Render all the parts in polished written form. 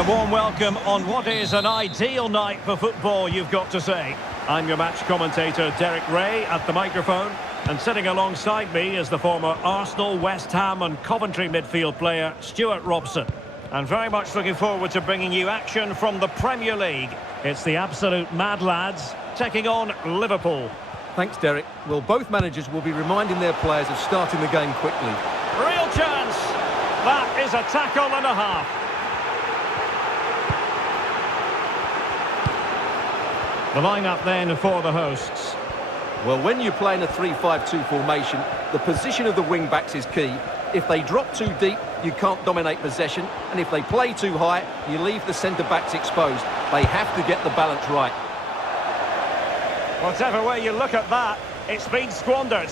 a warm welcome on what is an ideal night for football, you've got to say. I'm your match commentator, Derek Ray, at the microphone. And sitting alongside me is the former Arsenal, West Ham and Coventry midfield player, Stuart Robson. And very much looking forward to bringing you action from the Premier League. It's the absolute Mad Lads taking on Liverpool. Thanks, Derek. Well, both managers will be reminding their players of starting the game quickly. Real chance! That is a tackle and a half. The lineup then for the hosts. Well, when you play in a 3-5-2 formation, the position of the wing-backs is key. If they drop too deep, you can't dominate possession. And if they play too high, you leave the centre-backs exposed. They have to get the balance right. Whatever way you look at that, it's been squandered.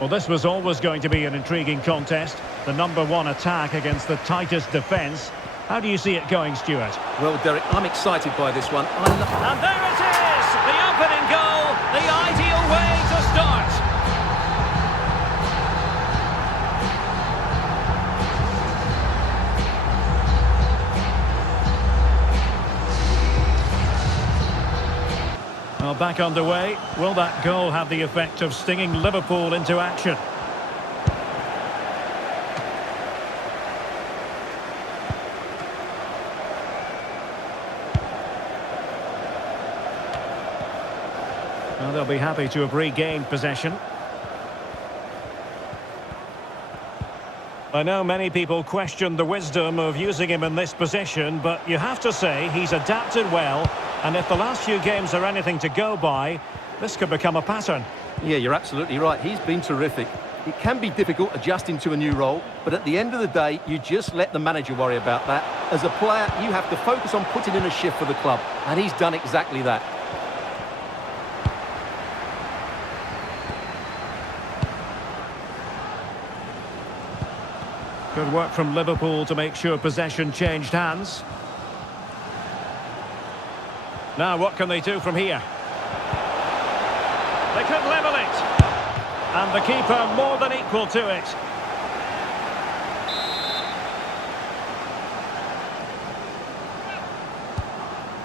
Well, this was always going to be an intriguing contest. The #1 attack against the tightest defence. How do you see it going, Stuart? Well, Derek, I'm excited by this one. And there it is! The opening goal! The ideal way to start! Well, back underway. Will that goal have the effect of stinging Liverpool into action? Well, they'll be happy to have regained possession. I know many people question the wisdom of using him in this position, but you have to say he's adapted well. And if the last few games are anything to go by, this could become a pattern. Yeah, you're absolutely right. He's been terrific. It can be difficult adjusting to a new role, but at the end of the day, you just let the manager worry about that. As a player, you have to focus on putting in a shift for the club, and he's done exactly that. Good work from Liverpool to make sure possession changed hands. Now, what can they do from here? They could level it. And the keeper more than equal to it.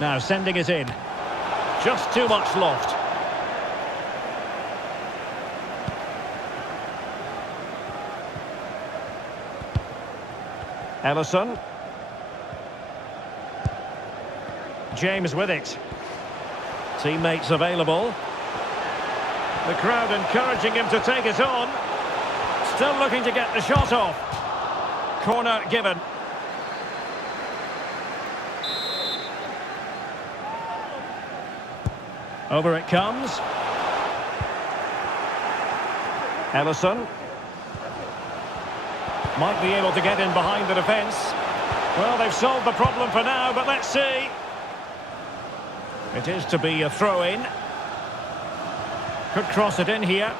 Now sending it in. Just too much loft. Ellison. James with it. Teammates available. The crowd encouraging him to take it on. Still looking to get the shot off. Corner given. Over it comes. Ellison. Might be able to get in behind the defence. Well, they've solved the problem for now, but let's see. It is to be a throw-in. Could cross it in here.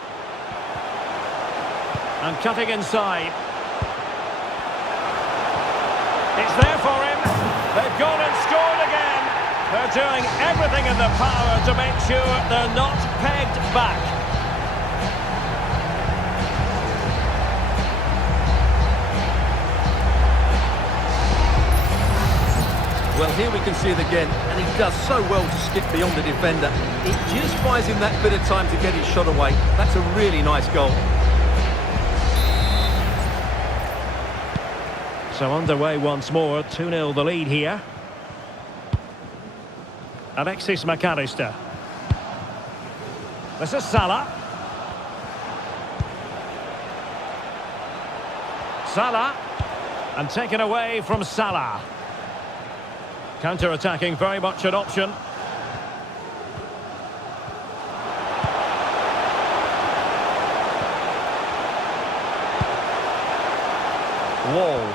And cutting inside. It's there for him. They've gone and scored again. They're doing everything in their power to make sure they're not pegged back. Well, here we can see it again, and he does so well to skip beyond the defender. It just buys him that bit of time to get his shot away. That's a really nice goal. So underway once more, 2-0 the lead here. Alexis McAllister. This is Salah. Salah. And taken away from Salah. Counter-attacking, very much an option. Wall.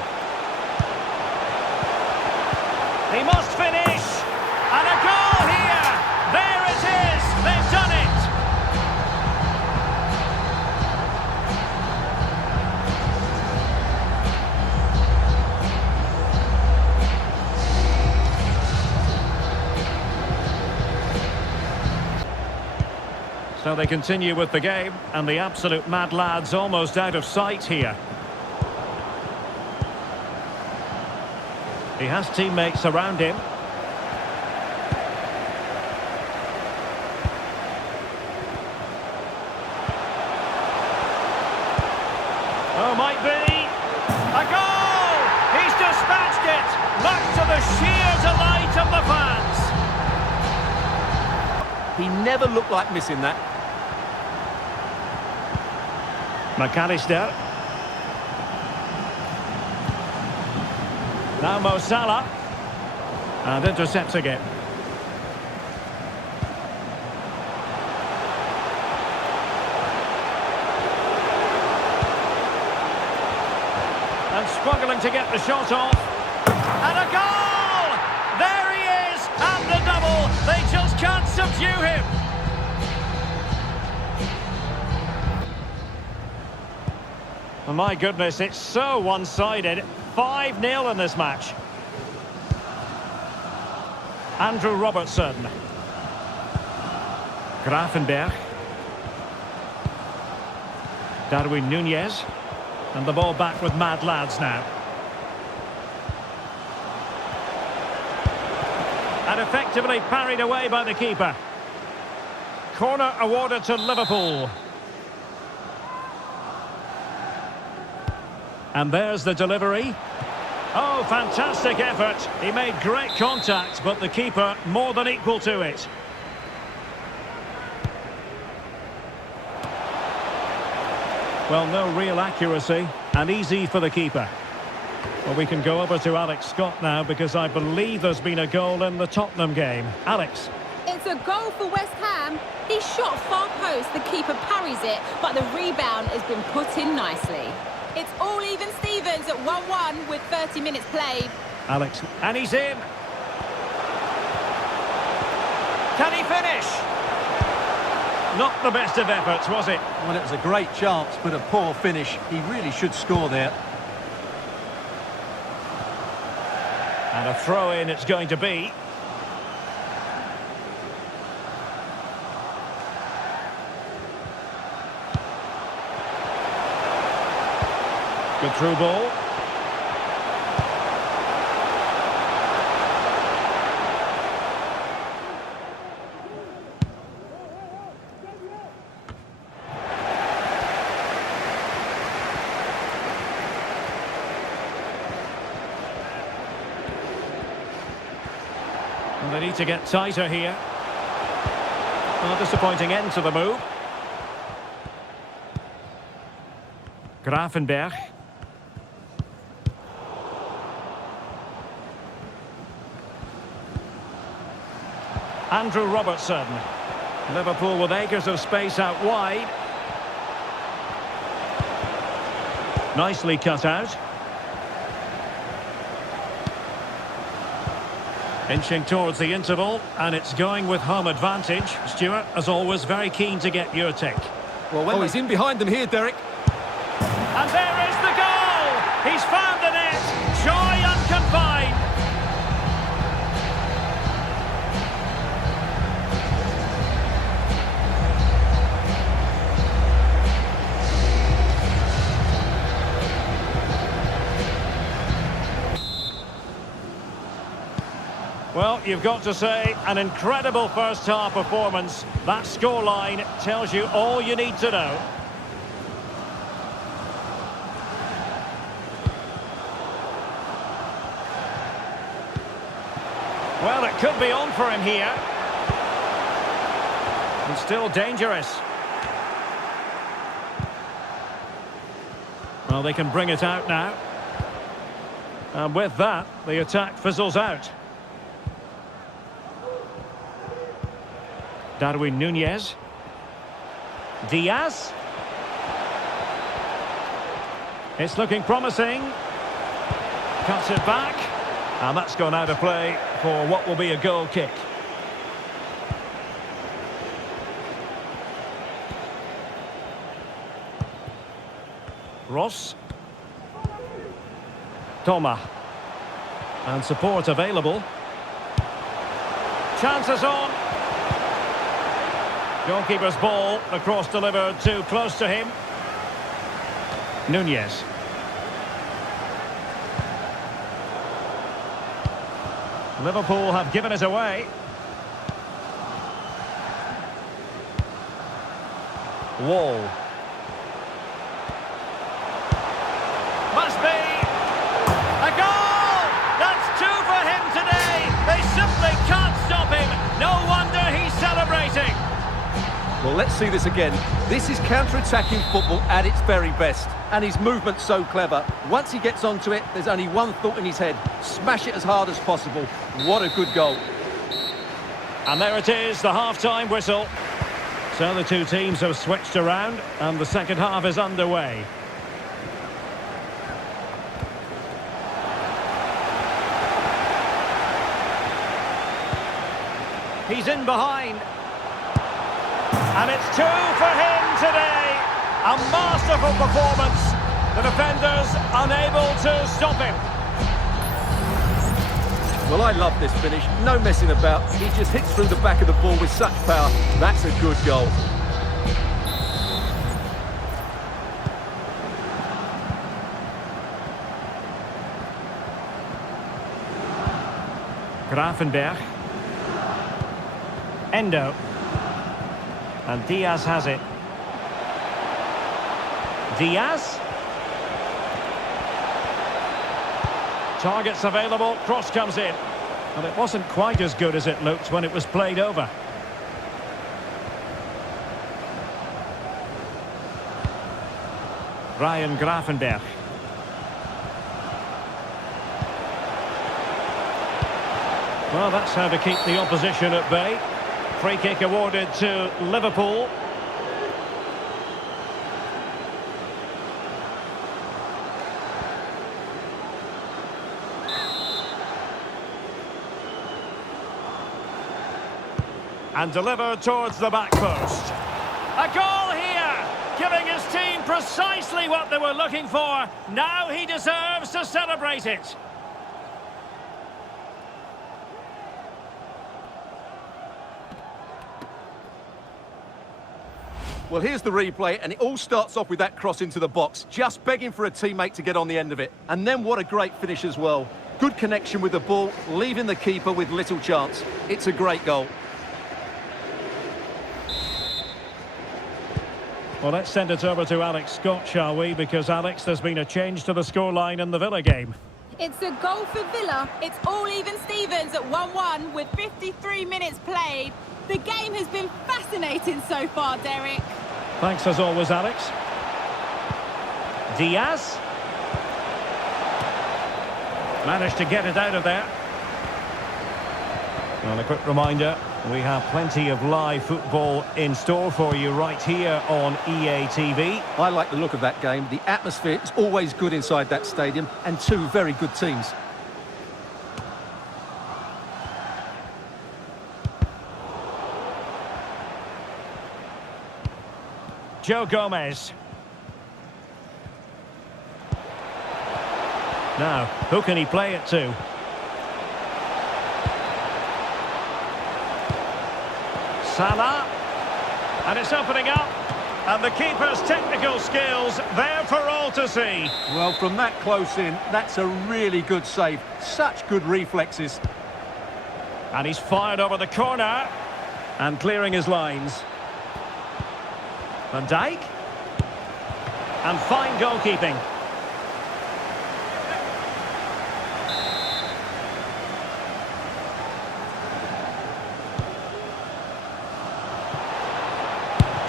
He must finish! And a goal here! There it is! They've done it! So they continue with the game, and the absolute mad lad's almost out of sight here. He has teammates around him. Oh, might be. A goal! He's dispatched it! Much to the sheer delight of the fans. He never looked like missing that. McAllister. Now Mo Salah. And intercepts again. And struggling to get the shot off. And a goal! There he is! And the double! They just can't subdue him! Oh, my goodness, it's so one-sided. 5-0 in this match. Andrew Robertson. Gravenberch. Darwin Nunez. And the ball back with mad lads now. And effectively parried away by the keeper. Corner awarded to Liverpool. And there's the delivery. Oh, fantastic effort. He made great contact, but the keeper more than equal to it. Well, no real accuracy, and easy for the keeper. Well, we can go over to Alex Scott now, because I believe there's been a goal in the Tottenham game. Alex. It's a goal for West Ham. He shot far post, the keeper parries it, but the rebound has been put in nicely. It's all even Stevens at 1-1 with 30 minutes played. Alex, and he's in. Can he finish? Not the best of efforts, was it? Well, it was a great chance, but a poor finish. He really should score there. And a throw-in it's going to be. Good through ball. And they need to get tighter here. Well, disappointing end to the move. Gravenberch. Andrew Robertson. Liverpool with acres of space out wide. Nicely cut out. Inching towards the interval, and it's going with home advantage. Stuart, as always, very keen to get your take. Well, he's in behind them here, Derek. And there is the goal! He's found the net! Joy unconfined! Well, you've got to say, an incredible first-half performance. That scoreline tells you all you need to know. Well, it could be on for him here. And still dangerous. Well, they can bring it out now. And with that, the attack fizzles out. Darwin Nunez. Diaz. It's looking promising. Cuts it back. And that's gone out of play for what will be a goal kick. Ross. Toma. And support available. Chances on. Goalkeeper's ball, the cross delivered too close to him. Nunez. Liverpool have given it away. Wall. Must be a goal! That's two for him today. They simply can't stop him. No wonder he's celebrating. Well, let's see this again. This is counter-attacking football at its very best. And his movement's so clever. Once he gets onto it, there's only one thought in his head. Smash it as hard as possible. What a good goal. And there it is, the half-time whistle. So the two teams have switched around, and the second half is underway. He's in behind. And it's two for him today. A masterful performance. The defenders unable to stop him. Well, I love this finish. No messing about. He just hits through the back of the ball with such power. That's a good goal. Gravenberch. Endo. And Diaz has it. Diaz. Targets available, cross comes in. And it wasn't quite as good as it looked when it was played over. Ryan Gravenberch. Well, that's how to keep the opposition at bay. Free kick awarded to Liverpool. And delivered towards the back post. A goal here, giving his team precisely what they were looking for. Now he deserves to celebrate it. Well, here's the replay, and it all starts off with that cross into the box, just begging for a teammate to get on the end of it. And then what a great finish as well. Good connection with the ball, leaving the keeper with little chance. It's a great goal. Well, let's send it over to Alex Scott, shall we? Because, Alex, there's been a change to the scoreline in the Villa game. It's a goal for Villa. It's all even Stevens at 1-1 with 53 minutes played. The game has been fascinating so far, Derek. Thanks as always, Alex. Diaz. Managed to get it out of there. And a quick reminder, we have plenty of live football in store for you right here on EA TV. I like the look of that game. The atmosphere is always good inside that stadium, and two very good teams. Joe Gomez. Now, who can he play it to? Salah. And it's opening up. And the keeper's technical skills there for all to see. Well, from that close in, that's a really good save. Such good reflexes. And he's fired over the corner. And clearing his lines. Van Dijk. And fine goalkeeping.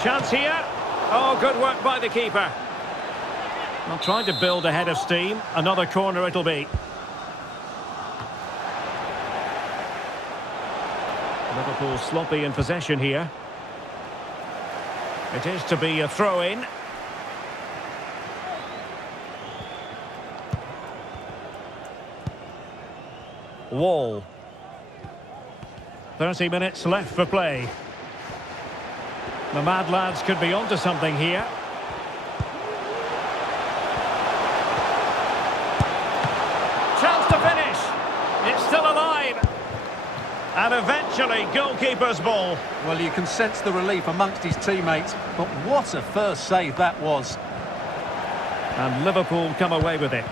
Chance here. Oh, good work by the keeper. Well, trying to build ahead of steam. Another corner it'll be. Liverpool sloppy in possession here. It is to be a throw-in. Wall. 30 minutes left for play. The Mad Lads could be onto something here. Chance to finish. It's still alive. And eventually, goalkeeper's ball. Well, you can sense the relief amongst his teammates, but what a first save that was. And Liverpool come away with it.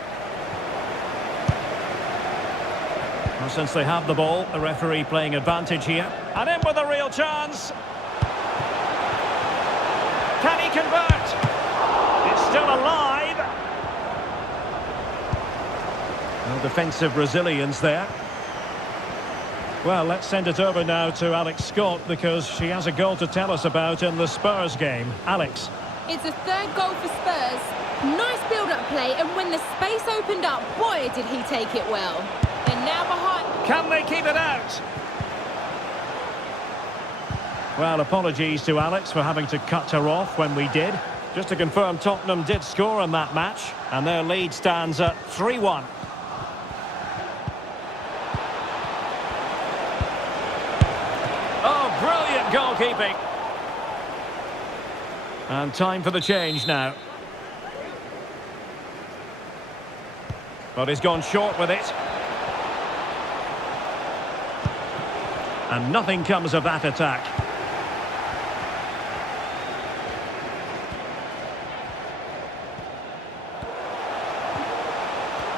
Well, since they have the ball, the referee playing advantage here. And in with a real chance. Can he convert? It's still alive. No defensive resilience there. Well, let's send it over now to Alex Scott, because she has a goal to tell us about in the Spurs game. Alex. It's a third goal for Spurs. Nice build-up play, and when the space opened up, boy, did he take it well. They're now behind. Can they keep it out? Well, apologies to Alex for having to cut her off when we did. Just to confirm, Tottenham did score in that match, and their lead stands at 3-1. Oh, brilliant goalkeeping. And time for the change now. But he's gone short with it. And nothing comes of that attack.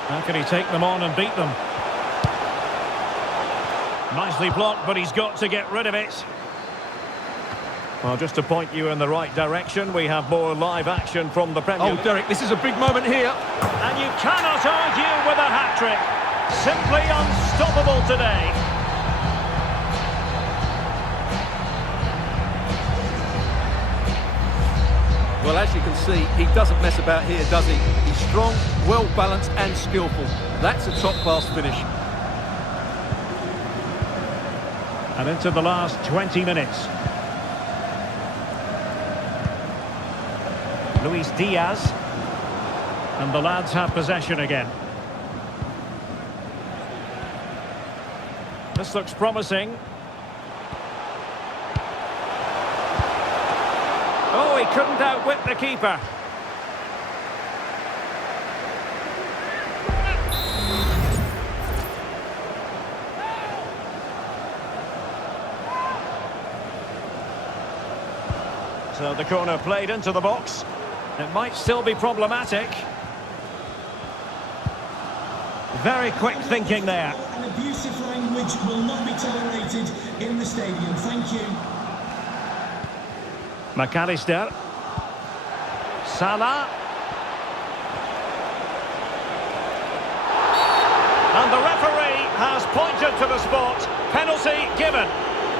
How can he take them on and beat them? Nicely blocked, but he's got to get rid of it. Well, just to point you in the right direction, we have more live action from the Premier League. Oh, Derek, this is a big moment here. And you cannot argue with a hat-trick. Simply unstoppable today. Well, as you can see, he doesn't mess about here, does he? He's strong, well-balanced and skillful. That's a top-class finish. And into the last 20 minutes. Luis Diaz. And the lads have possession again. This looks promising. Oh, he couldn't outwit the keeper. So the corner played into the box. It might still be problematic. Very quick thinking there. And abusive language will not be tolerated in the stadium. Thank you. McAllister. Salah. And the referee has pointed to the spot. Penalty given.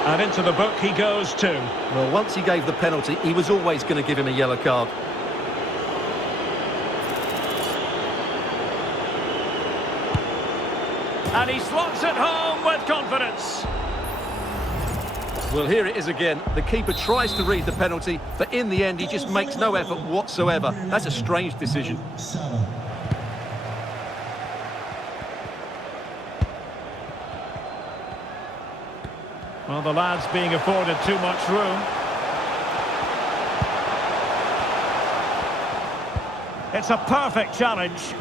And into the book he goes too. Well, once he gave the penalty, he was always going to give him a yellow card. And he slots it home with confidence. Well, here it is again. The keeper tries to read the penalty, but in the end, he just makes no effort whatsoever. That's a strange decision. Salah. Well, the lads being afforded too much room. It's a perfect challenge.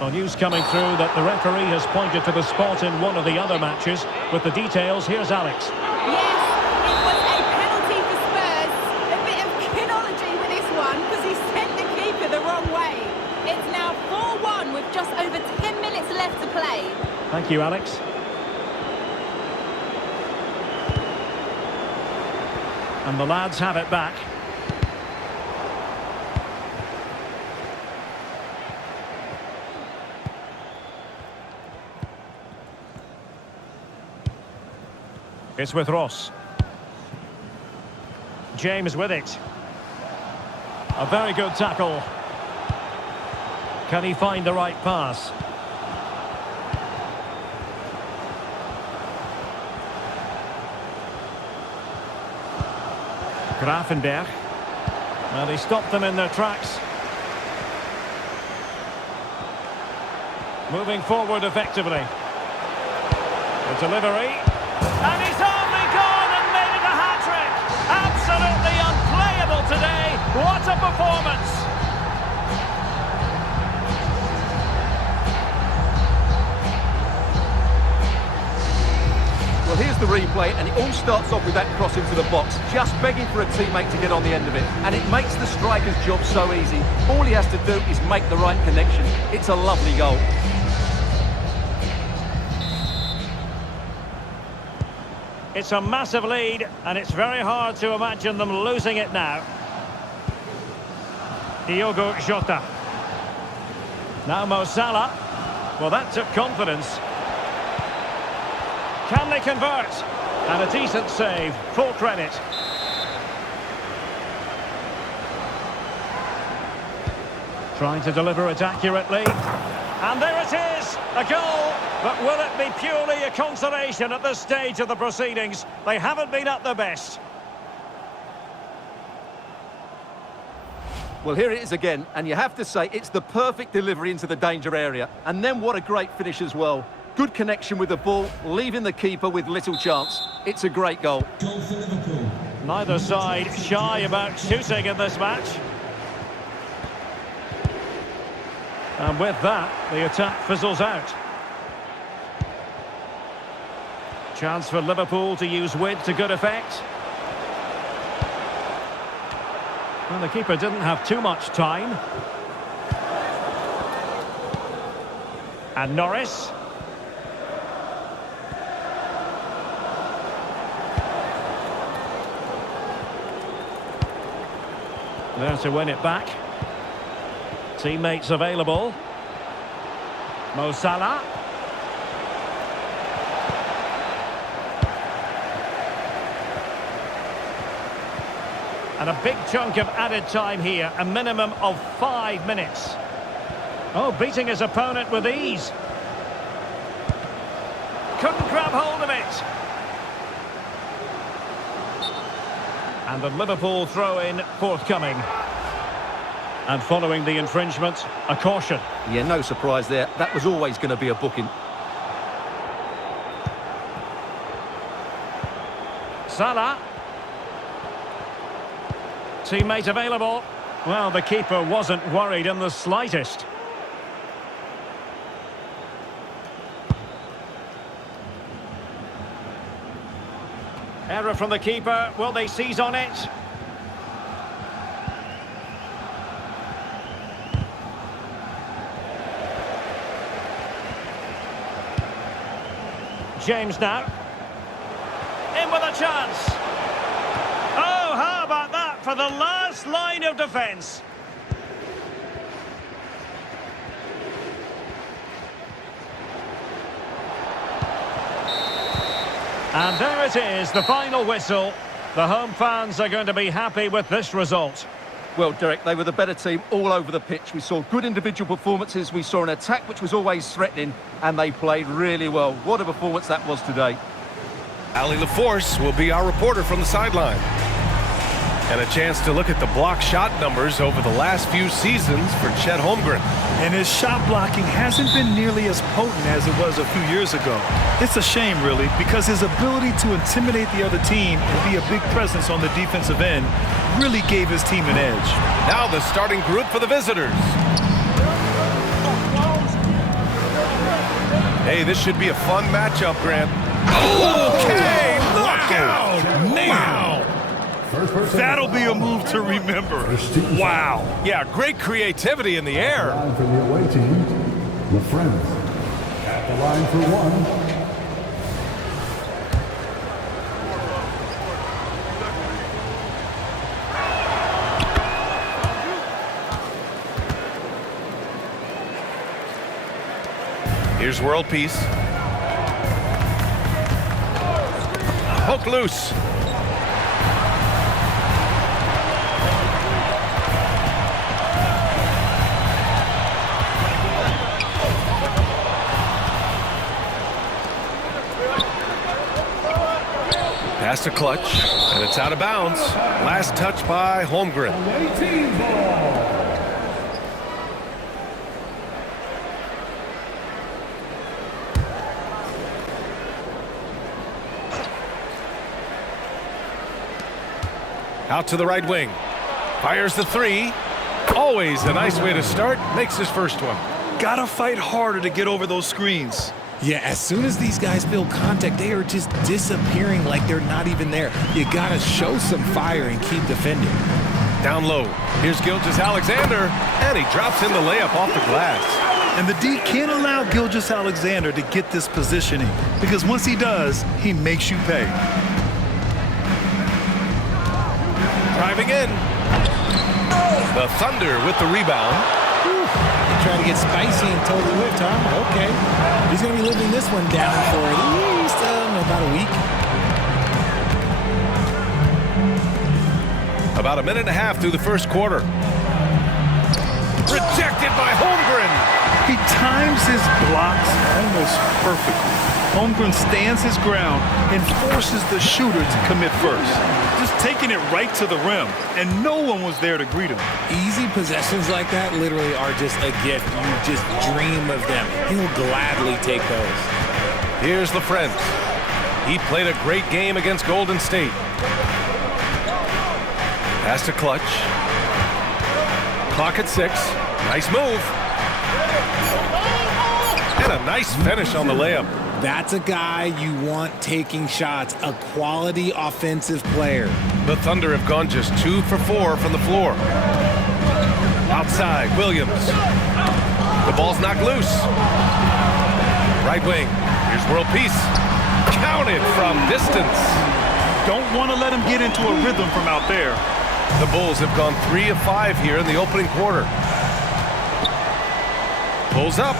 Well, news coming through that the referee has pointed to the spot in one of the other matches. With the details, here's Alex. Yes, it was a penalty for Spurs. A bit of kinology with this one, because he sent the keeper the wrong way. It's now 4-1 with just over 10 minutes left to play. Thank you, Alex. And the lads have it back. It's with Ross. James with it. A very good tackle. Can he find the right pass? Gravenberch. Well, he stopped them in their tracks. Moving forward effectively. The delivery. And he's only gone and made it a hat-trick. Absolutely unplayable today. What a performance. Here's the replay, and it all starts off with that cross into the box, just begging for a teammate to get on the end of it. And it makes the striker's job so easy. All he has to do is make the right connection. It's a lovely goal. It's a massive lead, and it's very hard to imagine them losing it now. Diogo Jota. Now Mo Salah. Well, that took confidence. Can they convert? And a decent save, full credit. Trying to deliver it accurately. And there it is, a goal. But will it be purely a consolation at this stage of the proceedings? They haven't been at their best. Well, here it is again, and you have to say it's the perfect delivery into the danger area. And then what a great finish as well. Good connection with the ball, leaving the keeper with little chance. It's a great goal. Goal for Liverpool. Neither side shy about shooting in this match. And with that, the attack fizzles out. Chance for Liverpool to use width to good effect. Well, the keeper didn't have too much time. And Norris. There to win it back. Teammates available. Mo Salah. And a big chunk of added time here, a minimum of 5 minutes. Oh, beating his opponent with ease. Couldn't grab hold of it. And the Liverpool throw-in forthcoming. And following the infringement, a caution. Yeah, no surprise there. That was always going to be a booking. Salah. Teammate available. Well, the keeper wasn't worried in the slightest. Error from the keeper. Will they seize on it? James now. In with a chance. Oh, how about that for the last line of defence? And there it is, the final whistle. The home fans are going to be happy with this result. Well, Derek, they were the better team all over the pitch. We saw good individual performances. We saw an attack which was always threatening, and they played really well. What a performance that was today. Ali LaForce will be our reporter from the sideline. And a chance to look at the block shot numbers over the last few seasons for Chet Holmgren. And his shot blocking hasn't been nearly as potent as it was a few years ago. It's a shame, really, because his ability to intimidate the other team and be a big presence on the defensive end really gave his team an edge. Now the starting group for the visitors. Hey, this should be a fun matchup, Grant. Okay, look out! Wow! That'll be a move to remember. Wow. Yeah, great creativity in the air. For the away team, the Friends at the line for one. Here's world peace. Hook loose. Pass to Clutch, and it's out of bounds. Last touch by Holmgren. Out to the right wing. Fires the three. Always a nice way to start. Makes his first one. Gotta fight harder to get over those screens. Yeah, as soon as these guys feel contact, they are just disappearing like they're not even there. You got to show some fire and keep defending. Down low. Here's Gilgeous-Alexander, and he drops in the layup off the glass. And the D can't allow Gilgeous-Alexander to get this positioning, because once he does, he makes you pay. Driving in. The Thunder with the rebound. Trying to get spicy and totally whipped, huh? Okay. He's going to be living this one down for at least about a week. About a minute and a half through the first quarter. Rejected by Holmgren. He times his blocks almost perfectly. Holmgren stands his ground and forces the shooter to commit first. Just taking it right to the rim, and no one was there to greet him. Easy possessions like that literally are just a gift. You just dream of them. He'll gladly take those. Here's LaFrentz. He played a great game against Golden State. Pass to Clutch. Clock at 6. Nice move. And a nice finish on the layup. That's a guy you want taking shots, a quality offensive player. The Thunder have gone just 2 for 4 from the floor. Outside, Williams. The ball's knocked loose. Right wing. Here's World Peace. Counted from distance. Don't want to let him get into a rhythm from out there. The Bulls have gone 3 of 5 here in the opening quarter. Pulls up.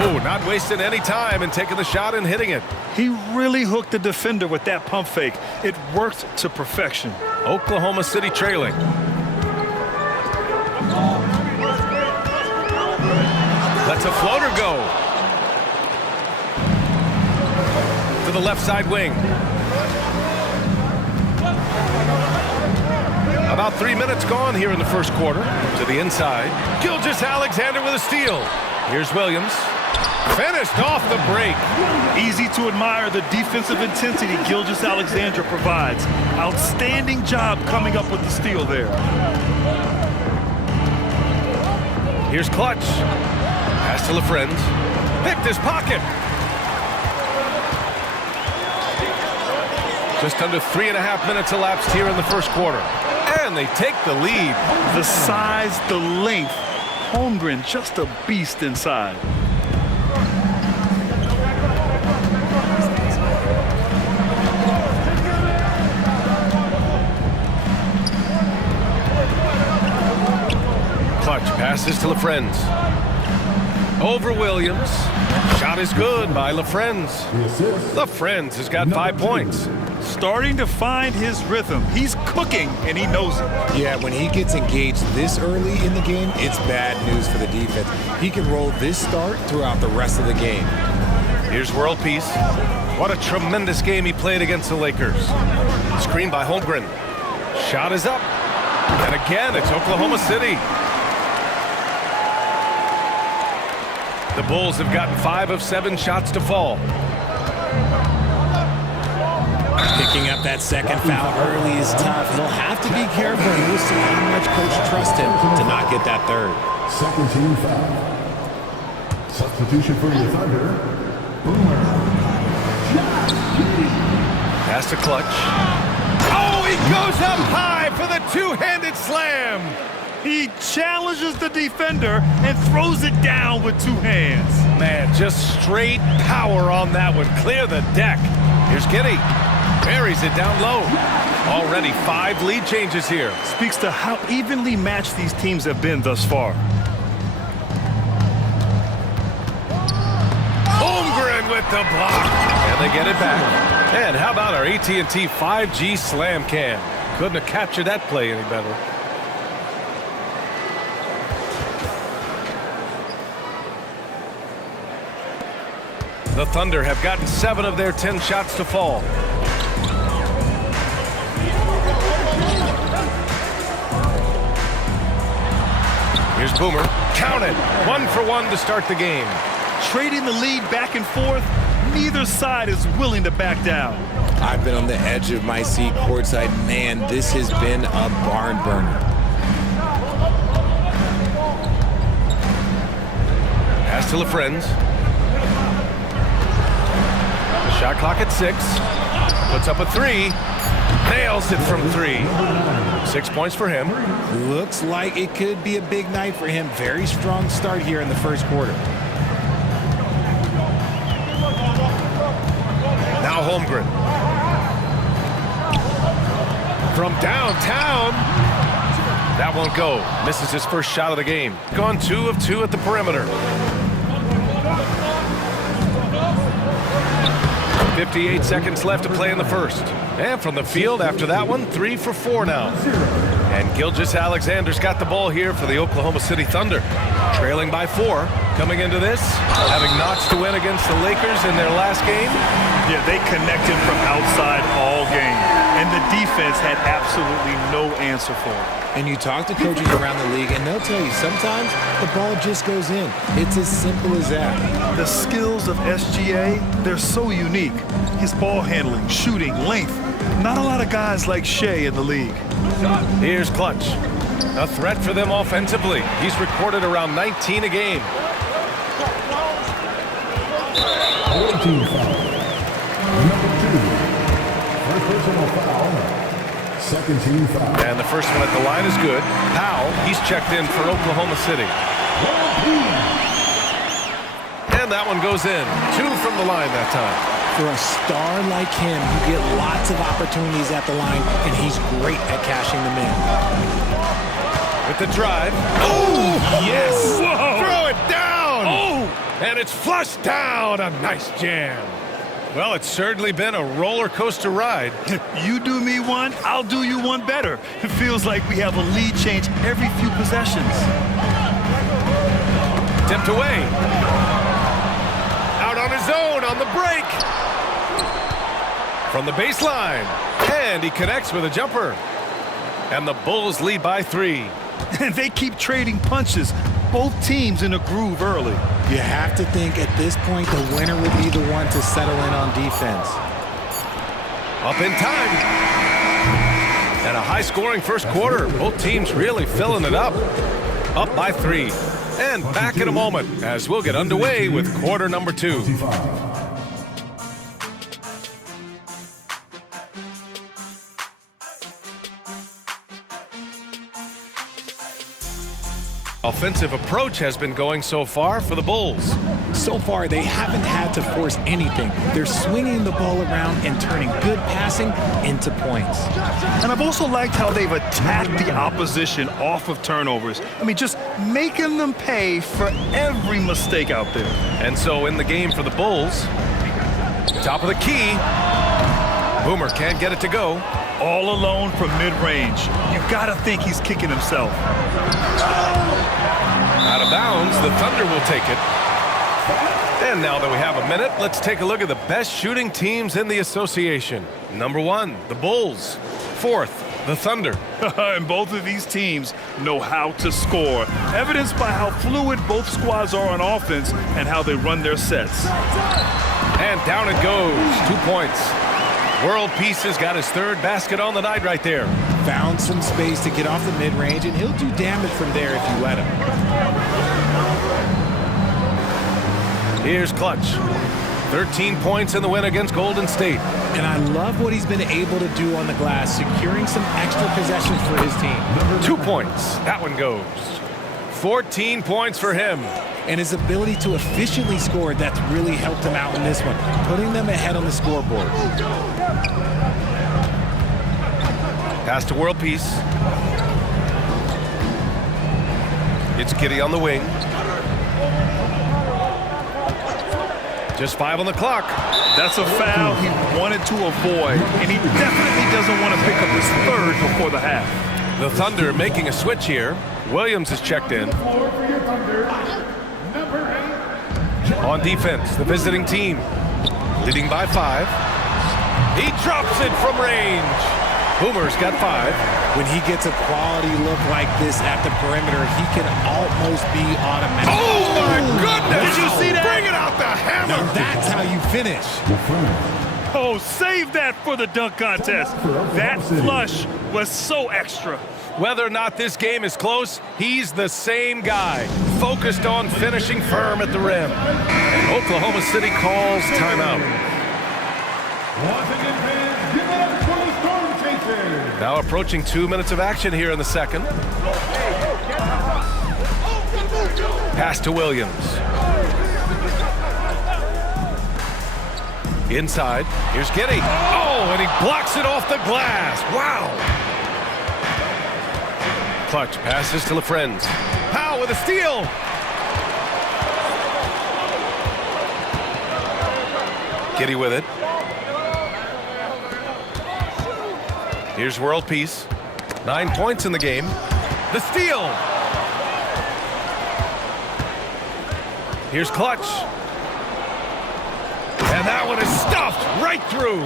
Oh, not wasting any time and taking the shot and hitting it. He really hooked the defender with that pump fake. It worked to perfection. Oklahoma City trailing. Lets a floater go. To the left side wing. About 3 minutes gone here in the first quarter. To the inside. Gilgeous-Alexander with a steal. Here's Williams. Finished off the break. Easy to admire the defensive intensity Gilgeous-Alexander provides. Outstanding job coming up with the steal there. Here's Clutch. Pass to LaFrentz. Picked his pocket. Just under 3.5 minutes elapsed here in the first quarter. And they take the lead. The size, the length. Holmgren, just a beast inside. Clutch passes to LaFrentz. Over Williams. Shot is good by LaFrentz. LaFrentz has got 5 points. Starting to find his rhythm. He's cooking, and he knows it. Yeah, when he gets engaged this early in the game, it's bad news for the defense. He can roll this start throughout the rest of the game. Here's World Peace. What a tremendous game he played against the Lakers. Screen by Holmgren. Shot is up. And again, it's Oklahoma City. The Bulls have gotten 5 of 7 shots to fall. Picking up that second foul early is tough. He'll have to be careful. We'll see how much coach trusts him to not get that third. Second team foul. Substitution for the Thunder. Boomer. Pass to Clutch. Oh, he goes up high for the two-handed slam. He challenges the defender and throws it down with 2 hands. Man, just straight power on that one. Clear the deck. Here's Giddey. Buries it down low. Already 5 lead changes here. Speaks to how evenly matched these teams have been thus far. Holmgren with the block. And they get it back. And how about our AT&T 5G Slam Cam? Couldn't have captured that play any better. The Thunder have gotten 7 of their 10 shots to fall. Here's Boomer. Count it. 1 for 1 to start the game. Trading the lead back and forth, neither side is willing to back down. I've been on the edge of my seat courtside. Man, this has been a barn burner. Pass to LaFrentz. The shot clock at 6. Puts up a 3. Nails it from 3. 6 points for him. Looks like it could be a big night for him. Very strong start here in the first quarter. Now Holmgren. From downtown. That won't go. Misses his first shot of the game. Gone 2 of 2 at the perimeter. 58 seconds left to play in the first. And from the field after that one, 3 for 4 now. And Gilgeous-Alexander's got the ball here for the Oklahoma City Thunder. Trailing by 4. Coming into this, having notched to win against the Lakers in their last game. Yeah, they connected from outside all game. And the defense had absolutely no answer for it. And you talk to coaches around the league, and they'll tell you sometimes the ball just goes in. It's as simple as that. The skills of SGA, they're so unique. His ball handling, shooting, length. Not a lot of guys like Shea in the league. Here's Clutch. A threat for them offensively. He's recorded around 19 a game. 14 foul. Number 2. First personal foul. Second team foul. And the first one at the line is good. Powell, he's checked in for Oklahoma City. And that one goes in. 2 from the line that time. For a star like him, you get lots of opportunities at the line, and he's great at cashing them in. With the drive. Oh, yes! Whoa. Throw it down! Oh! And it's flushed down. A nice jam. Well, it's certainly been a roller coaster ride. You do me one, I'll do you one better. It feels like we have a lead change every few possessions. Tipped away. Out on his own on the break. From the baseline. And he connects with a jumper. And the Bulls lead by 3. And they keep trading punches. Both teams in a groove early. You have to think at this point the winner would be the one to settle in on defense. Up in time. And a high-scoring first quarter. Both teams really filling it up. Up by 3. And back in a moment as we'll get underway with quarter number 2. Offensive approach has been going so far for the Bulls. So far, they haven't had to force anything. They're swinging the ball around and turning good passing into points. And I've also liked how they've attacked the opposition off of turnovers. I mean, just making them pay for every mistake out there. And so in the game for the Bulls, top of the key, Boomer can't get it to go. All alone from mid-range. You gotta think he's kicking himself. Out of bounds, the Thunder will take it. And now that we have a minute, let's take a look at the best shooting teams in the association. Number 1, the Bulls. 4th, the Thunder. And both of these teams know how to score, evidenced by how fluid both squads are on offense and how they run their sets. And down it goes, 2 points. World Peace has got his 3rd basket on the night right there. Found some space to get off the mid-range, and he'll do damage from there if you let him. Here's Clutch. 13 points in the win against Golden State. And I love what he's been able to do on the glass, securing some extra possessions for his team. 2 points. That one goes. 14 points for him. And his ability to efficiently score, that's really helped him out in this one, putting them ahead on the scoreboard. Pass to World Peace. It's Giddey on the wing. Just 5 on the clock. That's a foul he wanted to avoid, and he definitely doesn't want to pick up his 3rd before the half. The Thunder making a switch here. Williams is checked in. On defense, the visiting team, leading by 5. He drops it from range. Boomer's got 5. When he gets a quality look like this at the perimeter, he can almost be automatic. Oh, my goodness! Did you see that? Bring it out the hammer! Now that's how you finish. Oh, save that for the dunk contest. That flush was so extra. Whether or not this game is close, he's the same guy, focused on finishing firm at the rim. And Oklahoma City calls timeout. Once again, fans, give it up for the Storm Chasers. Now approaching 2 minutes of action here in the second. Pass to Williams. Inside. Here's Giddey. Oh, and he blocks it off the glass. Wow. Clutch passes to LaFrenz. Powell with a steal. Giddey with it. Here's World Peace. 9 points in the game. The steal. Here's Clutch. And that one is stuffed right through.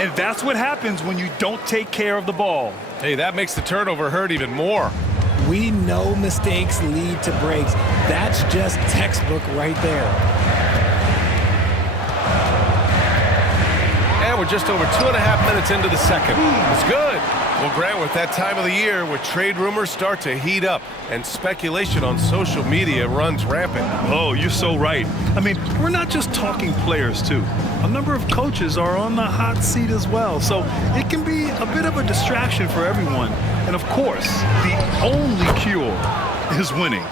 And that's what happens when you don't take care of the ball. Hey, that makes the turnover hurt even more. We know mistakes lead to breaks. That's just textbook right there. And we're just over 2.5 minutes into the second. It's good. Well, Grant, with that time of the year where trade rumors start to heat up and speculation on social media runs rampant. Oh, you're so right. I mean, we're not just talking players, too. A number of coaches are on the hot seat as well, so it can be a bit of a distraction for everyone. And of course, the only cure is winning.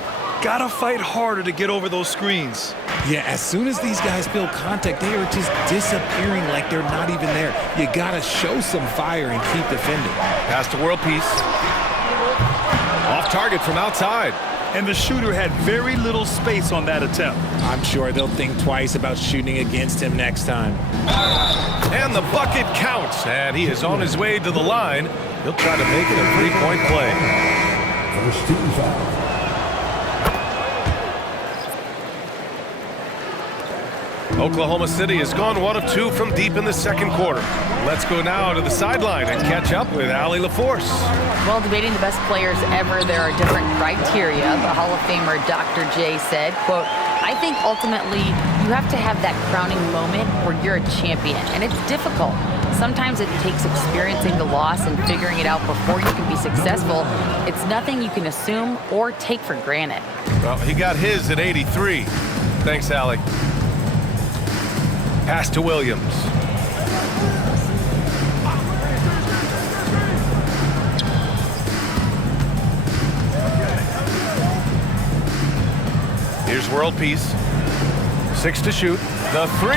Gotta fight harder to get over those screens. Yeah, as soon as these guys feel contact, they are just disappearing like they're not even there. You gotta show some fire and keep defending. Pass to World Peace. Off target from outside. And the shooter had very little space on that attempt. I'm sure they'll think twice about shooting against him next time. And the bucket counts, and he is on his way to the line. He'll try to make it a three-point play. First team foul. Oklahoma City has gone 1 of 2 from deep in the second quarter. Let's go now to the sideline and catch up with Allie LaForce. Well, debating the best players ever, there are different criteria. The Hall of Famer Dr. J said, quote, I think ultimately you have to have that crowning moment where you're a champion, and it's difficult. Sometimes it takes experiencing the loss and figuring it out before you can be successful. It's nothing you can assume or take for granted. Well, he got his at 83. Thanks, Allie. Pass to Williams. Here's World Peace. 6 to shoot. The 3.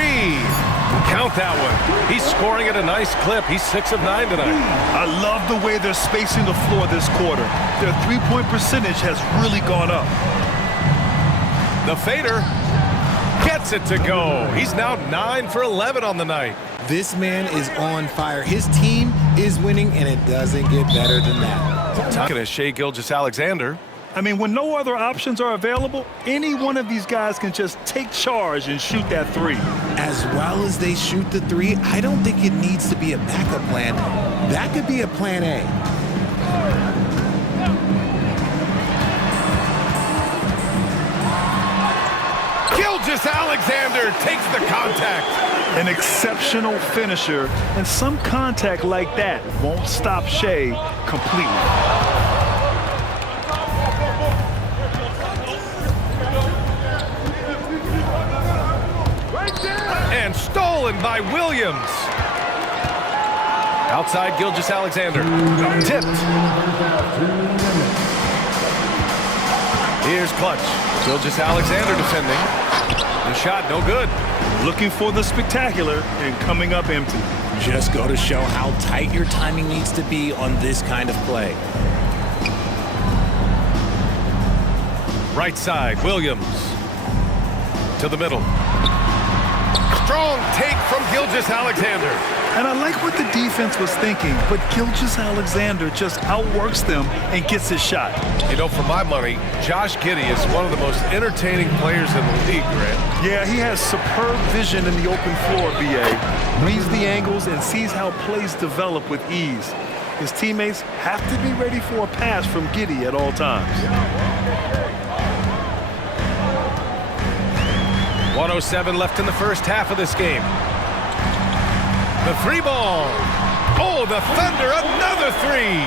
Count that one. He's scoring at a nice clip. He's 6 of 9 tonight. I love the way they're spacing the floor this quarter. Their three-point percentage has really gone up. The fader gets it to go. He's now 9 for 11 on the night. This man is on fire. His team is winning, and it doesn't get better than that. Talking to Shai Gilgeous-Alexander. I mean, when no other options are available, any one of these guys can just take charge and shoot that 3. As well as they shoot the 3, I don't think it needs to be a backup plan. That could be a plan A. Gilgeous-Alexander takes the contact. An exceptional finisher, and some contact like that won't stop Shai completely. And stolen by Williams. Outside Gilgeous-Alexander. Tipped. Here's Clutch. Gilgeous-Alexander defending. The shot no good. Looking for the spectacular and coming up empty. Just go to show how tight your timing needs to be on this kind of play. Right side, Williams. To the middle. Strong take from Gilgeous-Alexander. And I like what the defense was thinking, but Gilgeous-Alexander just outworks them and gets his shot. You know, for my money, Josh Giddey is one of the most entertaining players in the league, Grant. Yeah, he has superb vision in the open floor, B.A. Reads the angles and sees how plays develop with ease. His teammates have to be ready for a pass from Giddey at all times. 1:07 left in the first half of this game. The 3 ball. Oh, the Thunder, another 3.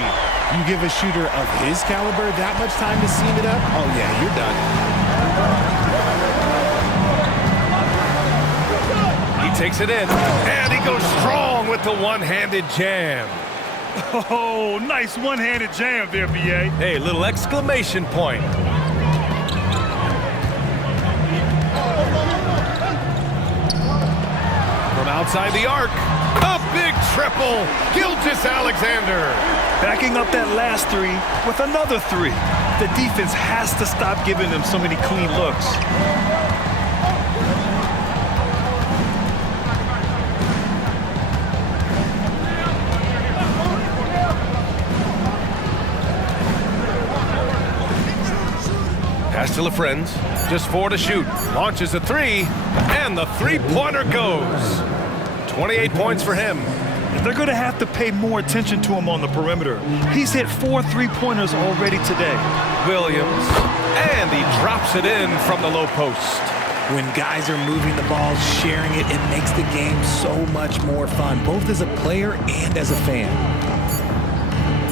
You give a shooter of his caliber that much time to seam it up? Oh, yeah, you're done. He takes it in, and he goes strong with the one-handed jam. Oh, nice one-handed jam there, B.A. Hey, little exclamation point. From outside the arc, a big triple. Gilgeous-Alexander. Backing up that last three with another three. The defense has to stop giving them so many clean looks. Pass to LaFrenz, just 4 to shoot. Launches a three, and the three-pointer goes. 28 points for him. They're going to have to pay more attention to him on the perimeter. He's hit 4 three-pointers already today. Williams, and he drops it in from the low post. When guys are moving the ball, sharing it, it makes the game so much more fun, both as a player and as a fan.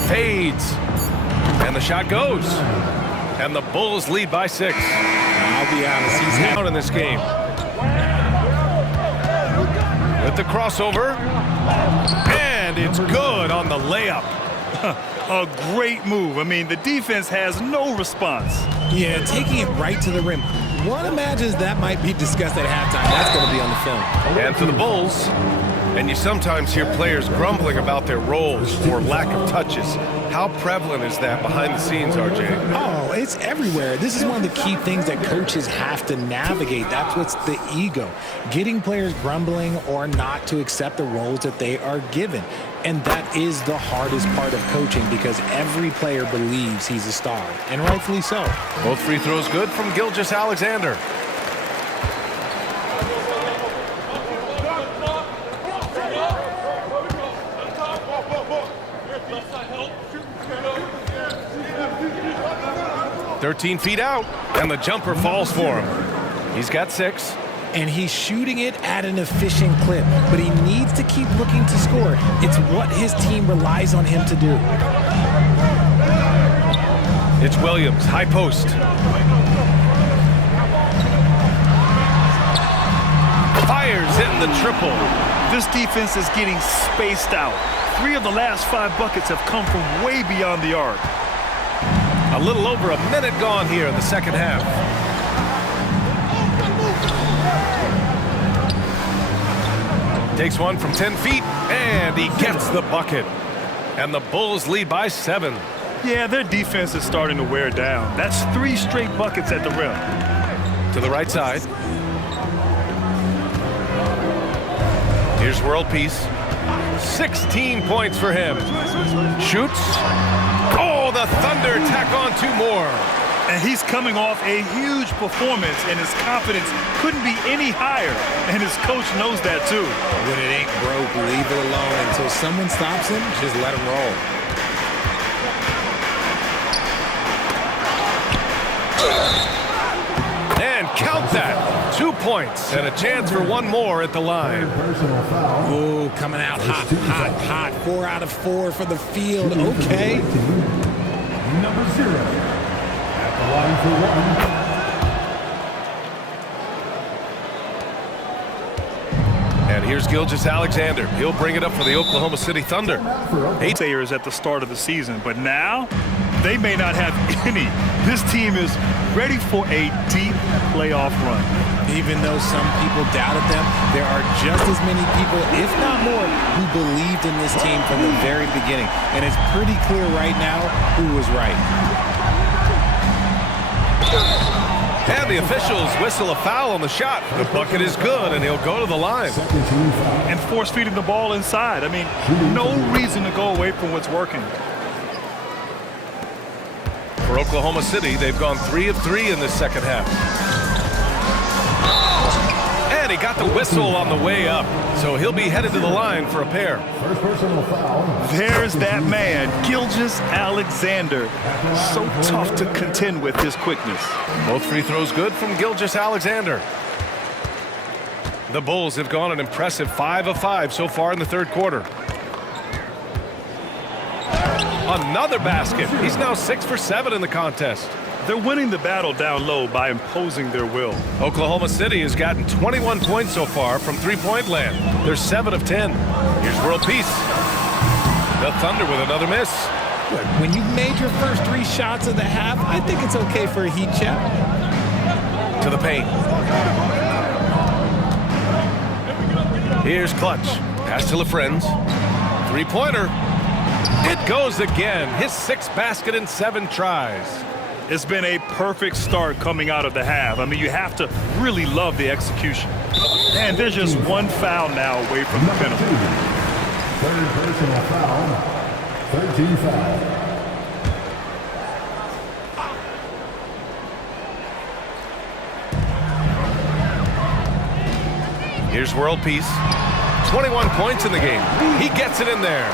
Fades, and the shot goes. And the Bulls lead by 6. I'll be honest, he's out in this game. With the crossover, and it's good on the layup. A great move. I mean, the defense has no response. Yeah, taking it right to the rim. One imagines that might be discussed at halftime. That's going to be on the film. And for the Bulls, and you sometimes hear players grumbling about their roles or lack of touches. How prevalent is that behind the scenes, RJ? Oh, it's everywhere. This is one of the key things that coaches have to navigate. That's what's the ego. Getting players grumbling or not to accept the roles that they are given. And that is the hardest part of coaching because every player believes he's a star, and rightfully so. Both free throws good from Gilgeous-Alexander. "13 feet out, and the jumper falls for him. He's got 6. And he's shooting it at an efficient clip, but he needs to keep looking to score. It's what his team relies on him to do. It's Williams, high post. Fires in the triple. This defense is getting spaced out. 3 of the last 5 buckets have come from way beyond the arc. A little over a minute gone here in the second half. Takes one from 10 feet, and he gets the bucket. And the Bulls lead by 7. Yeah, their defense is starting to wear down. That's 3 straight buckets at the rim. To the right side. Here's World Peace. 16 points for him. Shoots. Oh, the Thunder tack on 2 more. And he's coming off a huge performance, and his confidence couldn't be any higher. And his coach knows that, too. When it ain't broke, leave it alone. Until someone stops him, just let him roll. And count that. 2 points and a chance for 1 more at the line. Ooh, coming out hot, hot, hot. 4 out of 4 for the field. Okay. Number 0. At the line for 1. And here's Gilgeous-Alexander. He'll bring it up for the Oklahoma City Thunder. 8 players at the start of the season, but now they may not have any. This team is ready for a deep playoff run. Even though some people doubted them, there are just as many people, if not more, who believed in this team from the very beginning. And it's pretty clear right now who was right. And the officials whistle a foul on the shot. The bucket is good, and he'll go to the line. And force feeding the ball inside. I mean, no reason to go away from what's working. For Oklahoma City, they've gone 3 of 3 in this second half. And he got the whistle on the way up, so he'll be headed to the line for a pair. First personal foul. There's that man, Gilgeous-Alexander. So tough to contend with his quickness. Both free throws good from Gilgeous-Alexander. The Bulls have gone an impressive 5 of 5 so far in the third quarter. Another basket. He's now 6 for 7 in the contest. They're winning the battle down low by imposing their will. Oklahoma City has gotten 21 points so far from three-point land. They're 7 of 10. Here's World Peace. The Thunder with another miss. Look, when you've made your first 3 shots of the half, I think it's okay for a heat check. To the paint. Here's Clutch. Pass to LaFrenz. Three-pointer. It goes again. His 6th basket in 7 tries. It's been a perfect start coming out of the half. I mean, you have to really love the execution. And there's just 1 foul now away from the penalty. Third personal foul. 13 foul. Here's World Peace. 21 points in the game. He gets it in there.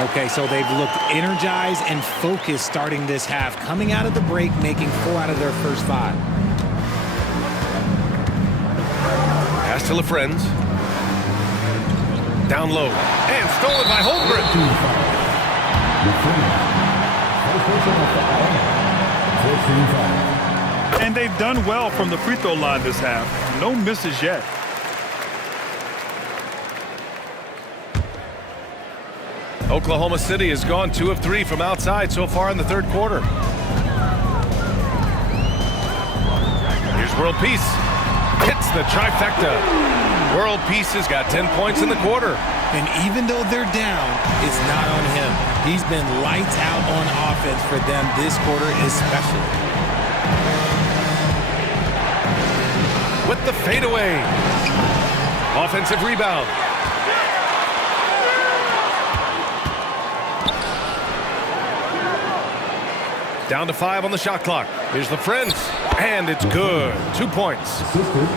Okay, so they've looked energized and focused starting this half, coming out of the break, making 4 out of their first 5. Pass to LaFrenz. Down low. And stolen by Holmgren. And they've done well from the free throw line this half. No misses yet. Oklahoma City has gone 2 of 3 from outside so far in the third quarter. Here's World Peace. Hits the trifecta. World Peace has got 10 points in the quarter. And even though they're down, it's not on him. He's been lights out on offense for them this quarter especially. With the fadeaway. Offensive rebound. Down to 5 on the shot clock. Here's LaFrenz. And it's good. 2 points.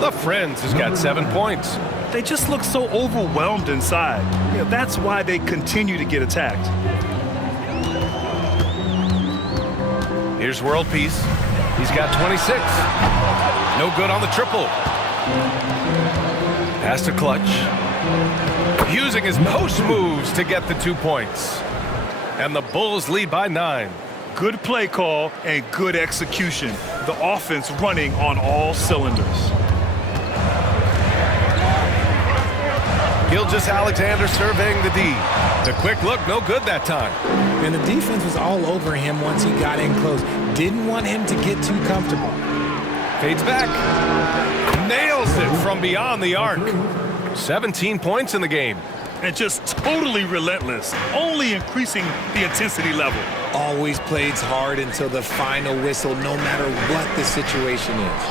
LaFrenz has got 7 points. They just look so overwhelmed inside. Yeah, that's why they continue to get attacked. Here's World Peace. He's got 26. No good on the triple. Pass to Clutch. Using his post moves to get the 2 points. And the Bulls lead by 9. Good play call and good execution. The offense running on all cylinders. Gilgeous-Alexander surveying the D. The quick look, no good that time. And the defense was all over him once he got in close. Didn't want him to get too comfortable. Fades back. Nails it from beyond the arc. 17 points in the game. And just totally relentless, only increasing the intensity level. Always plays hard until the final whistle, no matter what the situation is.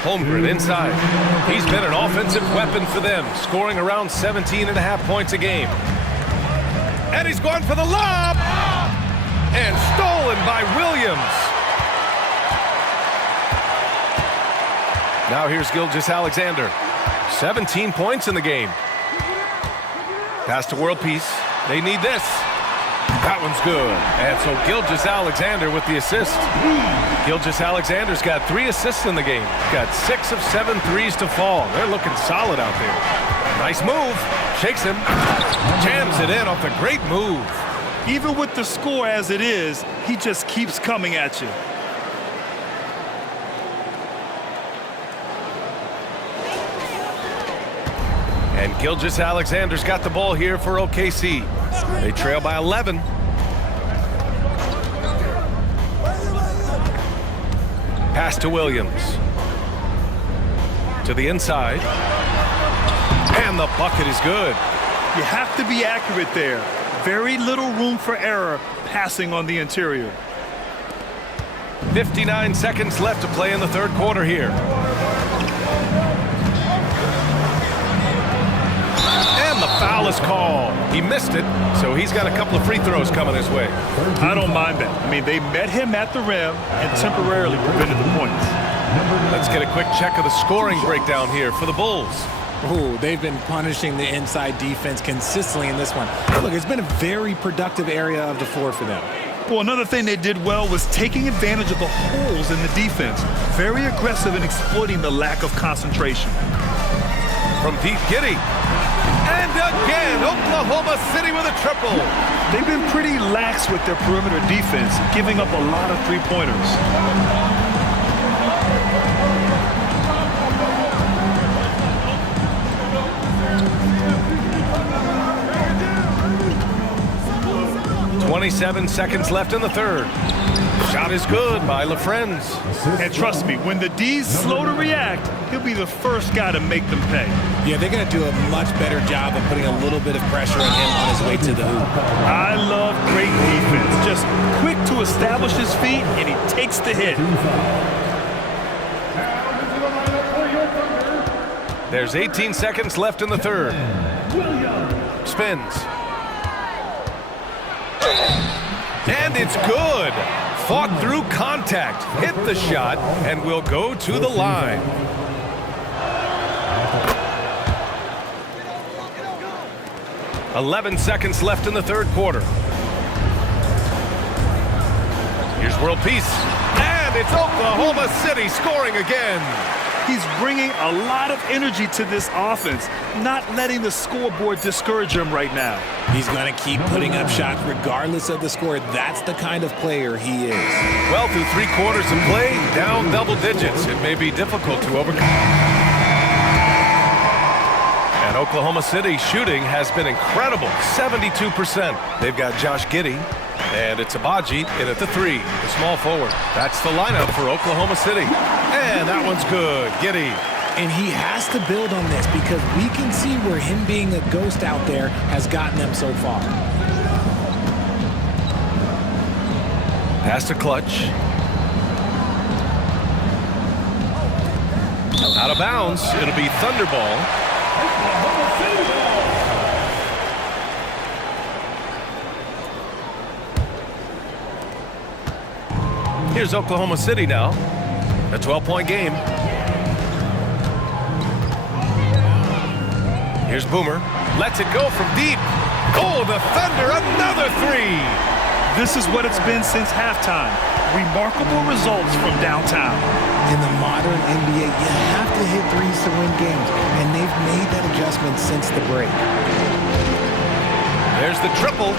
Holmgren inside. He's been an offensive weapon for them, scoring around 17.5 points a game. And he's going for the lob! And stolen by Williams. Now here's Gilgeous-Alexander. 17 points in the game. Pass to World Peace. They need this. That one's good. And so Gilgeous-Alexander with the assist. Gilgeous-Alexander's got 3 assists in the game. Got 6 of 7 threes to fall. They're looking solid out there. Nice move. Shakes him. Jams it in off the great move. Even with the score as it is, he just keeps coming at you. And Gilgeous-Alexander's got the ball here for OKC. They trail by 11. Pass to Williams. To the inside. And the bucket is good. You have to be accurate there. Very little room for error passing on the interior. 59 seconds left to play in the third quarter here. And the foul is called. He missed it, so he's got a couple of free throws coming his way. I don't mind that. I mean, they met him at the rim and temporarily prevented the points. Let's get a quick check of the scoring breakdown here for the Bulls. Oh, they've been punishing the inside defense consistently in this one. Look, it's been a very productive area of the floor for them. Well, another thing they did well was taking advantage of the holes in the defense. Very aggressive in exploiting the lack of concentration. From deep, Giddey. And And again, Oklahoma City with a triple. They've been pretty lax with their perimeter defense, giving up a lot of three-pointers. .27 seconds left in the third. Shot is good by LaFrentz. And trust me, when the D's slow to react, he'll be the first guy to make them pay. Yeah, they're going to do a much better job of putting a little bit of pressure on him on his way to the hoop. I love great defense. Just quick to establish his feet, and he takes the hit. There's 18 seconds left in the third. Spins. And it's good. Fought through contact, hit the shot, and will go to the line. .11 seconds left in the third quarter. Here's world peace. And it's Oklahoma City scoring again. He's bringing a lot of energy to this offense, not letting the scoreboard discourage him right now. He's going to keep putting up shots regardless of the score. That's the kind of player he is. Well, through 3 quarters of play, down double digits. It may be difficult to overcome. And Oklahoma City shooting has been incredible, 72%. They've got Josh Giddey, and it's Agbaji in at the 3, the small forward. That's the lineup for Oklahoma City. And that one's good, Giddey. And he has to build on this because we can see where him being a ghost out there has gotten them so far. Pass to Clutch. Out of bounds. It'll be Thunderball. Here's Oklahoma City now. A 12-point game. Here's Boomer. Lets it go from deep. Oh, the Thunder, another 3. This is what it's been since halftime. Remarkable results from downtown. In the modern NBA, you have to hit threes to win games, and they've made that adjustment since the break. There's the triple.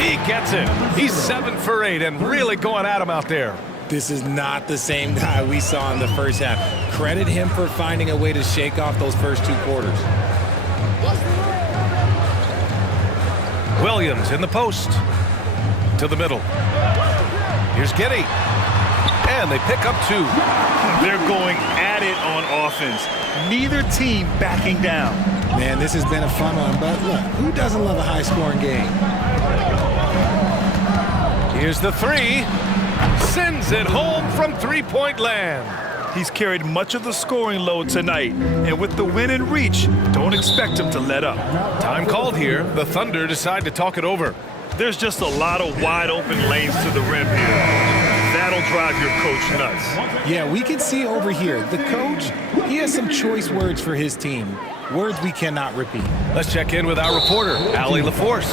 He gets it. He's 7 for 8 and really going at him out there. This is not the same guy we saw in the first half. Credit him for finding a way to shake off those first 2 quarters. Williams in the post. To the middle. Here's Giddey. And they pick up 2. They're going at it on offense. Neither team backing down. Man, this has been a fun one, but look, who doesn't love a high-scoring game? Here's the 3. Sends it home from three-point land. He's carried much of the scoring load tonight, and with the win in reach, don't expect him to let up. Time called here. The Thunder decide to talk it over. There's just a lot of wide-open lanes to the rim here. That'll drive your coach nuts. Yeah, we can see over here, the coach, he has some choice words for his team. Words we cannot repeat. Let's check in with our reporter, Allie LaForce.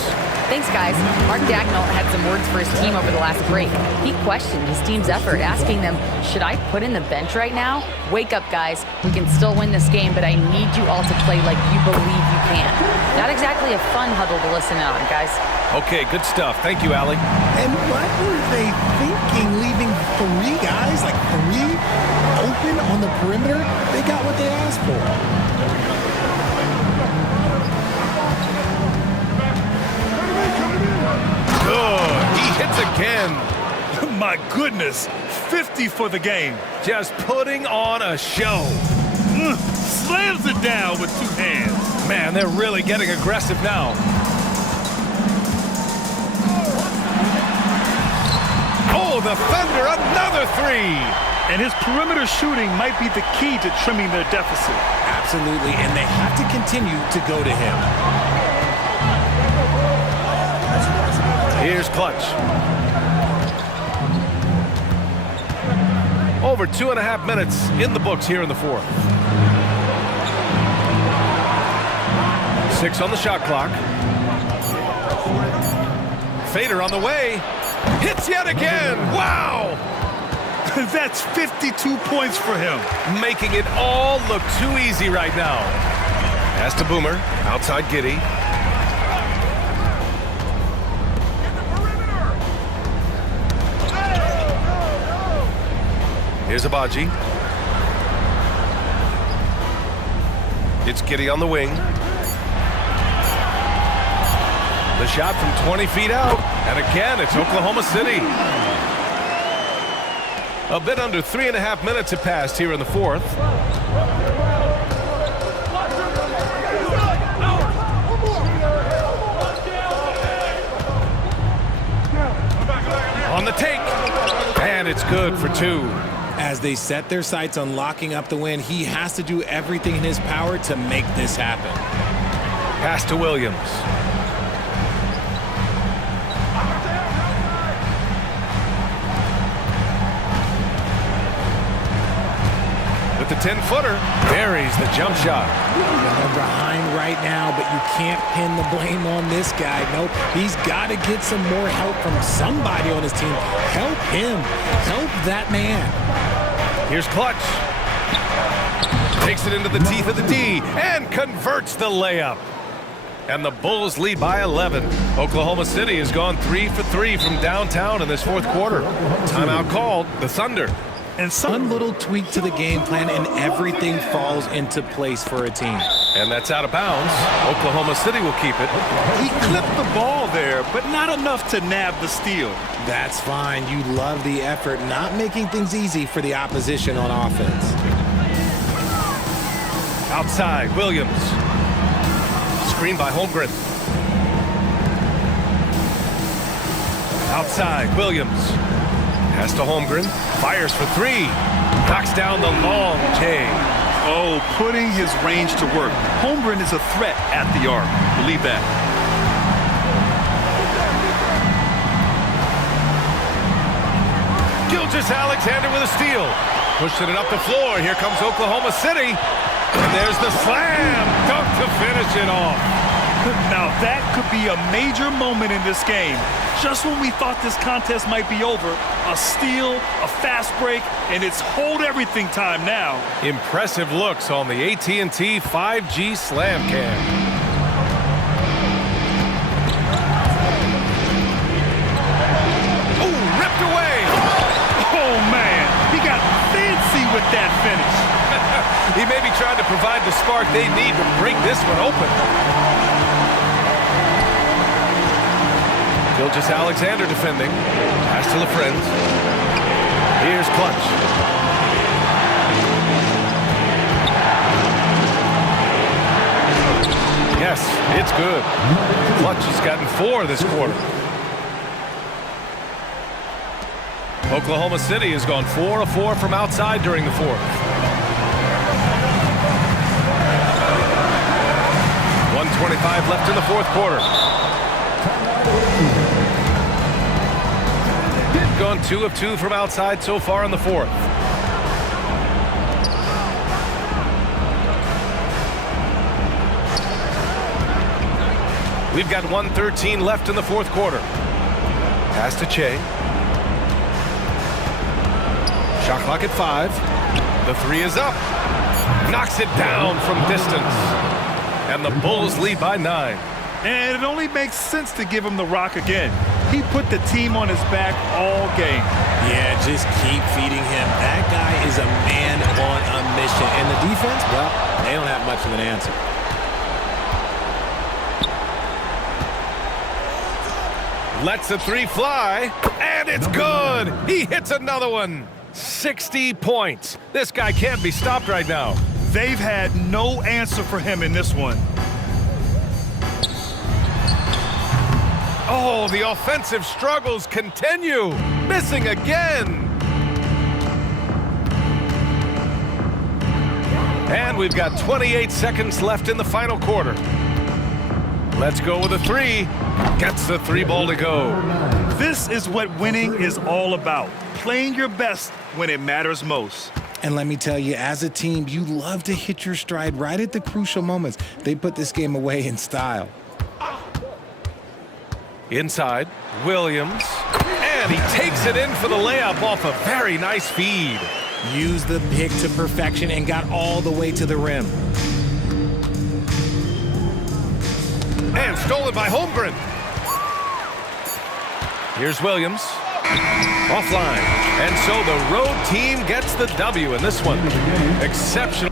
Thanks, guys. Mark Dagnall had some words for his team over the last break. He questioned his team's effort, asking them, should I put in the bench right now? Wake up, guys. We can still win this game, but I need you all to play like you believe you can. Not exactly a fun huddle to listen on, guys. Okay, good stuff. Thank you, Allie. And what were they thinking, leaving 3 guys, like 3 open on the perimeter? They got what they asked for. Good. He hits again. My goodness, 50 for the game. Just putting on a show. Slams it down with 2 hands. Man, they're really getting aggressive now. Oh, the Thunder, another 3. And his perimeter shooting might be the key to trimming their deficit. Absolutely, and they have to continue to go to him. Here's Clutch. Over 2.5 minutes in the books here in the fourth. 6 on the shot clock. Fader on the way. Hits yet again. Wow! That's 52 points for him. Making it all look too easy right now. Pass to Boomer. Outside Giddey. Here's Abaji. It's Giddey on the wing. The shot from 20 feet out. And again, it's Oklahoma City. A bit under 3.5 minutes have passed here in the fourth. On the take. And it's good for 2. As they set their sights on locking up the win, he has to do everything in his power to make this happen. Pass to Williams. With the 10-footer, buries the jump shot. They're behind right now, but you can't pin the blame on this guy. Nope, he's got to get some more help from somebody on his team. Help him. Help that man. Here's Clutch. Takes it into the teeth of the D and converts the layup. And the Bulls lead by 11. Oklahoma City has gone 3 for 3 from downtown in this fourth quarter. Timeout called. The Thunder. And some little tweak to the game plan and everything falls into place for a team. And that's out of bounds. Oklahoma City will keep it. He clipped the ball there, but not enough to nab the steal. That's fine. You love the effort, not making things easy for the opposition on offense. Outside, Williams. Screen by Holmgren. Outside, Williams. Pass to Holmgren. Fires for 3. Knocks down the long J. Oh, putting his range to work. Holmgren is a threat at the arc. Believe that. Gilgeous-Alexander with a steal. Pushing it up the floor. Here comes Oklahoma City. And there's the slam dunk to finish it off. Now that could be a major moment in this game. Just when we thought this contest might be over, a steal, a fast break, and it's hold everything time now. Impressive looks on the AT&T 5G Slam Cam. Ooh, ripped away. Oh, man, he got fancy with that finish. He may be trying to provide the spark they need to break this one open. Gilgeous-Alexander defending. Pass to LaFrentz. Here's Clutch. Yes, it's good. Clutch has gotten 4 this quarter. Oklahoma City has gone 4 of 4 from outside during the fourth. 1:25 left in the fourth quarter. Gone 2 of 2 from outside so far in the fourth. We've got 1:13 left in the fourth quarter. Pass to Che. Shot clock at 5. The 3 is up. Knocks it down from distance. And the Bulls lead by 9. And it only makes sense to give him the rock again. He put the team on his back all game. Yeah, just keep feeding him. That guy is a man on a mission. And the defense, well, they don't have much of an answer. Lets the 3 fly, and it's good. He hits another one. 60 points. This guy can't be stopped right now. They've had no answer for him in this one. Oh, the offensive struggles continue. Missing again. And we've got 28 seconds left in the final quarter. Let's go with a 3. Gets the 3 ball to go. This is what winning is all about. Playing your best when it matters most. And let me tell you, as a team, you love to hit your stride right at the crucial moments. They put this game away in style. Inside, Williams. And he takes it in for the layup off a very nice feed. Used the pick to perfection and got all the way to the rim. And stolen by Holmgren. Here's Williams. Offline. And so the road team gets the W in this one. Exceptional.